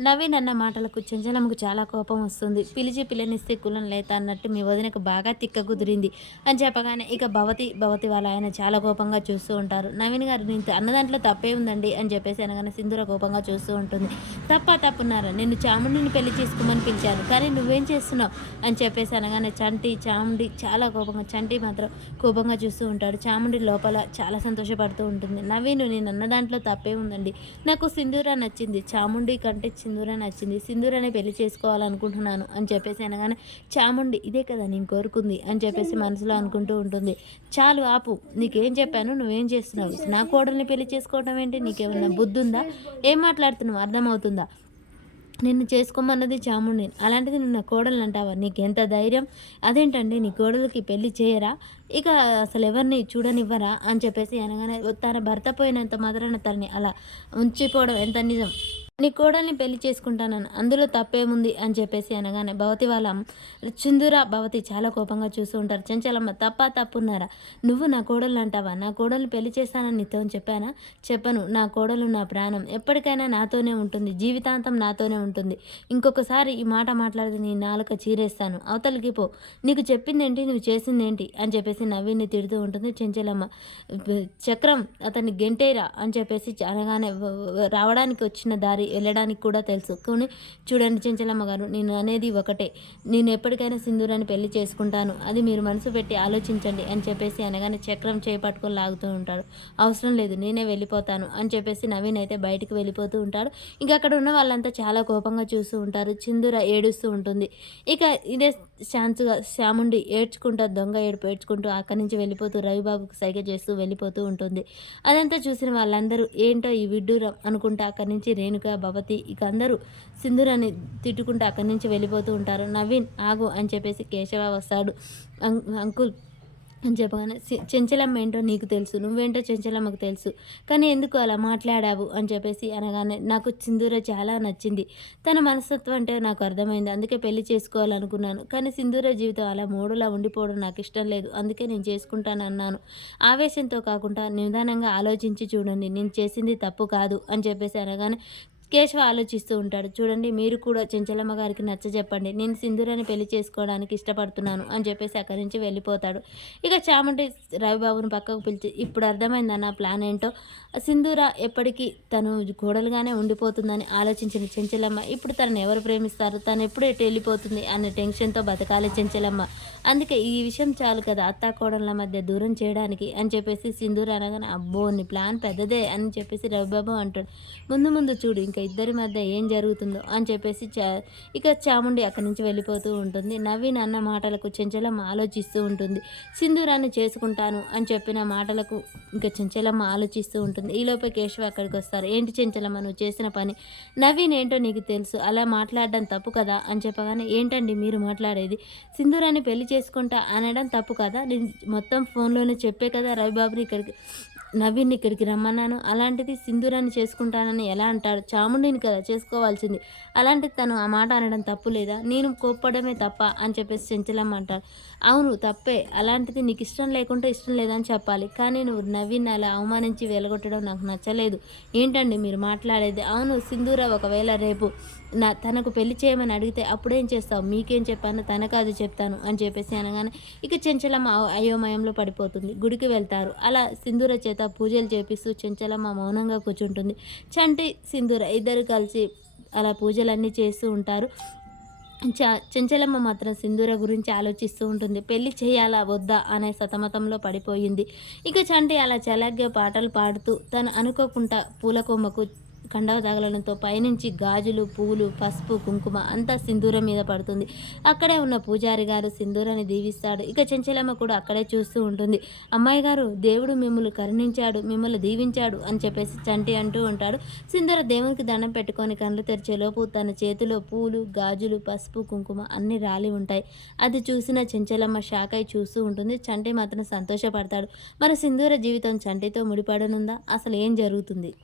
నవీన్ అన్న మాటలకు చంచలమ్మకు చాలా కోపం వస్తుంది. పిలిచి పిల్లనిస్తే కులం లేత అన్నట్టు మీ వదినకు బాగా తిక్క కుదిరింది అని చెప్పగానే ఇక భవతి భవతి వాళ్ళ ఆయన చాలా కోపంగా చూస్తూ ఉంటారు. నవీన్ గారు నేను అన్న దాంట్లో తప్పే ఉందండి అని చెప్పేసి అనగానే సింధూర కోపంగా చూస్తూ ఉంటుంది. తప్ప తప్పున్నారా? నేను చాముండిని పెళ్ళి చేసుకోమని పిలిచాను కానీ నువ్వేం చేస్తున్నావు? అని చెప్పేసి అనగానే చంటి చాముండి చాలా కోపంగా చంటి మాత్రం కోపంగా చూస్తూ ఉంటాడు. చాముండి లోపల చాలా సంతోషపడుతూ ఉంటుంది. నవీన్ నేను అన్న దాంట్లో తప్పే ఉందండి. నాకు సింధూర నచ్చింది. చాముండి కంటే సింధూర నచ్చింది. సింధూరనే పెళ్ళి చేసుకోవాలనుకుంటున్నాను అని చెప్పేసి అనగానే చాముండి ఇదే కదా నేను కోరుకుంది అని చెప్పేసి మనసులో అనుకుంటూ ఉంటుంది. చాలు ఆపు నీకేం చెప్పాను నువ్వేం చేస్తున్నావు? నా కోడల్ని పెళ్ళి చేసుకోవడం ఏంటి? నీకేమన్నా బుద్ధి ఉందా ఏం మాట్లాడుతున్నావు? అర్థమవుతుందా? నిన్ను చేసుకోమన్నది చాముండి. అలాంటిది నిన్న కోడలు అంటావా? నీకెంత ధైర్యం? అదేంటండి నీ కోడలకి పెళ్ళి చేయరా? ఇక అసలు ఎవరిని చూడనివ్వరా? అని చెప్పేసి అనగానే తన భర్త పోయినంత మాత్రాన తనని అలా ఉంచిపోవడం ఎంత నిజం? నీ కోడల్ని పెళ్ళి చేసుకుంటానని అందులో తప్పేముంది అని చెప్పేసి అనగానే భవతి వాళ్ళ చిందుర భవతి చాలా కోపంగా చూస్తూ ఉంటారు. చెంచలమ్మ తప్ప తప్పున్నారా? నువ్వు నా కోడలు అంటావా నా కోడల్ని పెళ్ళి చేస్తానని నీతో చెప్పానా? చెప్పను. నా కోడలు నా ప్రాణం. ఎప్పటికైనా నాతోనే ఉంటుంది. జీవితాంతం నాతోనే ఉంటుంది. ఇంకొకసారి ఈ మాట మాట్లాడితే నీ నాలుక చీరేస్తాను. అవతలికి పో. నీకు చెప్పిందేంటి? నువ్వు చేసిందేంటి? అని చెప్పేసి నవీన్ని తిడుతూ ఉంటుంది చెంచలమ్మ. చక్రం అతన్ని గెంటేరా? అని చెప్పేసి అనగానే రావడానికి వచ్చిన దారి వెళ్ళడానికి కూడా తెలుసు. కానీ చూడండి చెంచలమ్మ గారు నేను అనేది ఒకటే. నేను ఎప్పటికైనా సింధూరాన్ని పెళ్ళి చేసుకుంటాను. అది మీరు మనసు పెట్టి ఆలోచించండి అని చెప్పేసి అనగానే చక్రం చేపట్టుకొని లాగుతూ ఉంటాడు. అవసరం లేదు నేనే వెళ్ళిపోతాను అని చెప్పేసి నవీన్ అయితే బయటికి వెళ్ళిపోతూ ఉంటాడు. ఇంకా అక్కడ ఉన్న వాళ్ళంతా చాలా కోపంగా చూస్తూ ఉంటారు. చిందూర ఏడుస్తూ ఉంటుంది. ఇక ఇదే ఛాన్స్గా శ్యాముండి ఏడ్చుకుంటా దొంగ ఏడుపు ఏడ్చుకుంటూ అక్కడి నుంచి వెళ్ళిపోతూ రవిబాబుకు సైగ చేస్తూ వెళ్ళిపోతూ ఉంటుంది. అదంతా చూసిన వాళ్ళందరూ ఏంటో ఈ విడ్డూరం అనుకుంటా అక్కడి నుంచి రేణుక భవతి. ఇక అందరూ సింధురాన్ని తిట్టుకుంటూ అక్కడి నుంచి వెళ్ళిపోతూ ఉంటారు. నవీన్ ఆగు అని చెప్పేసి కేశవ వస్తాడు. అంకుల్ అని చెప్పగానే చెంచలమ్మ ఏంటో నీకు తెలుసు. నువ్వేంటో చెంచలమ్మకు తెలుసు. కానీ ఎందుకు అలా మాట్లాడావు? అని చెప్పేసి అనగానే నాకు సింధూర చాలా నచ్చింది. తన మనస్తత్వం అంటే నాకు అర్థమైంది. అందుకే పెళ్ళి చేసుకోవాలనుకున్నాను. కానీ సింధూర జీవితం అలా మూడులా ఉండిపోవడం నాకు ఇష్టం లేదు. అందుకే నేను చేసుకుంటాను అన్నాను. ఆవేశంతో కాకుండా నిదానంగా ఆలోచించి చూడండి. నేను చేసింది తప్పు కాదు. అని చెప్పేసి అనగానే కేశవ ఆలోచిస్తూ ఉంటాడు. చూడండి మీరు కూడా చెంచలమ్మ గారికి నచ్చ చెప్పండి. నేను సింధూరాన్ని పెళ్ళి చేసుకోవడానికి ఇష్టపడుతున్నాను అని చెప్పేసి అక్కడి నుంచి వెళ్ళిపోతాడు. ఇక చామంటి రవిబాబును పక్కకు పిలిచి ఇప్పుడు అర్థమైంది అన్న ప్లాన్ ఏంటో? సింధూర ఎప్పటికీ తను గోడలుగానే ఉండిపోతుందని ఆలోచించిన చెంచలమ్మ ఇప్పుడు తనను ఎవరు ప్రేమిస్తారు? తను ఎప్పుడు ఎటు వెళ్ళిపోతుంది అన్న టెన్షన్తో బతకాలి చెంచలమ్మ. అందుకే ఈ విషయం చాలు కదా అత్తా కోడళ్ళ మధ్య దూరం చేయడానికి అని చెప్పేసి సింధూర అనగానే అబ్బో నీ ప్లాన్ పెద్దదే అని చెప్పేసి రవిబాబు అంటాడు. ముందు ముందు చూడు ఇంకా ఇద్దరి మధ్య ఏం జరుగుతుందో అని చెప్పేసి చా ఇక చాముండి అక్కడి నుంచి వెళ్ళిపోతూ ఉంటుంది. నవీన్ అన్న మాటలకు చెంచలమ్మ ఆలోచిస్తూ ఉంటుంది. సింధూరాన్ని చేసుకుంటాను అని చెప్పిన మాటలకు ఇంకా చెంచలమ్మ ఆలోచిస్తూ ఉంటుంది. ఈలోపే కేశవ అక్కడికి వస్తారు. ఏంటి చెంచలమ్మ నువ్వు చేసిన పని? నవీన్ ఏంటో నీకు తెలుసు. అలా మాట్లాడడం తప్పు కదా అని చెప్పగానే ఏంటండి మీరు మాట్లాడేది? సింధూరాన్ని పెళ్ళి చేసుకుంటా అనడం తప్పు కదా? నేను మొత్తం ఫోన్లోనే చెప్పే కదా రవిబాబుని ఇక్కడికి నవీన్ ఇక్కడికి రమ్మన్నాను. అలాంటిది సింధూరాన్ని చేసుకుంటానని ఎలా అంటాడు చాముండిని కదా చేసుకోవాల్సింది. అలాంటిది తను ఆ మాట అనడం తప్పు లేదా? నేను కోప్పడమే తప్ప అని చెప్పేసి చెంచలమ్మ అంటాడు అవును తప్పే. అలాంటిది నీకు ఇష్టం లేకుంటే ఇష్టం లేదని చెప్పాలి. కానీ నువ్వు నవీన్ అలా అవమానించి వెలగొట్టడం నాకు నచ్చలేదు. ఏంటండి మీరు మాట్లాడేది? అవును సింధూర ఒకవేళ రేపు నా తనకు పెళ్ళి చేయమని అడిగితే అప్పుడేం చేస్తావు? మీకేం చెప్పాను? తనకు అది చెప్తాను అని చెప్పేసి అనగానే ఇక చెంచలమ్మ అయోమయంలో పడిపోతుంది. గుడికి వెళ్తారు. అలా సింధూర చేత పూజలు చేపిస్తూ చెంచలమ్మ మౌనంగా కూర్చుంటుంది. చంటి సింధూర ఇద్దరు కలిసి అలా పూజలన్నీ చేస్తూ ఉంటారు. చ చెంచలమ్మ మాత్రం సింధూర గురించి ఆలోచిస్తూ ఉంటుంది. పెళ్ళి చేయాలా వద్దా అనే సతమతంలో పడిపోయింది. ఇక చంటి అలా చలాగ్గా పాటలు పాడుతూ తను అనుకోకుండా పూల కొమ్మకు కండవ తగలడంతో పైనుంచి గాజులు పువ్వులు పసుపు కుంకుమ అంతా సింధూరం మీద పడుతుంది. అక్కడే ఉన్న పూజారి గారు సింధూరాన్ని దీవిస్తాడు. ఇక చెంచలమ్మ కూడా అక్కడే చూస్తూ ఉంటుంది. అమ్మాయి గారు దేవుడు మిమ్మల్ని కరుణించాడు మిమ్మల్ని దీవించాడు అని చెప్పేసి చంటి అంటూ ఉంటాడు. సింధూర దేవునికి దండం పెట్టుకొని కళ్ళు తెరిచేలోపు తన చేతిలో పూలు గాజులు పసుపు కుంకుమ అన్ని రాలి ఉంటాయి. అది చూసిన చెంచలమ్మ షాక్ అయి చూస్తూ ఉంటుంది. చంటి మాత్రం సంతోషపడతాడు. మరి సింధూర జీవితం చంటితో ముడిపడనుందా? అసలు ఏం జరుగుతుంది?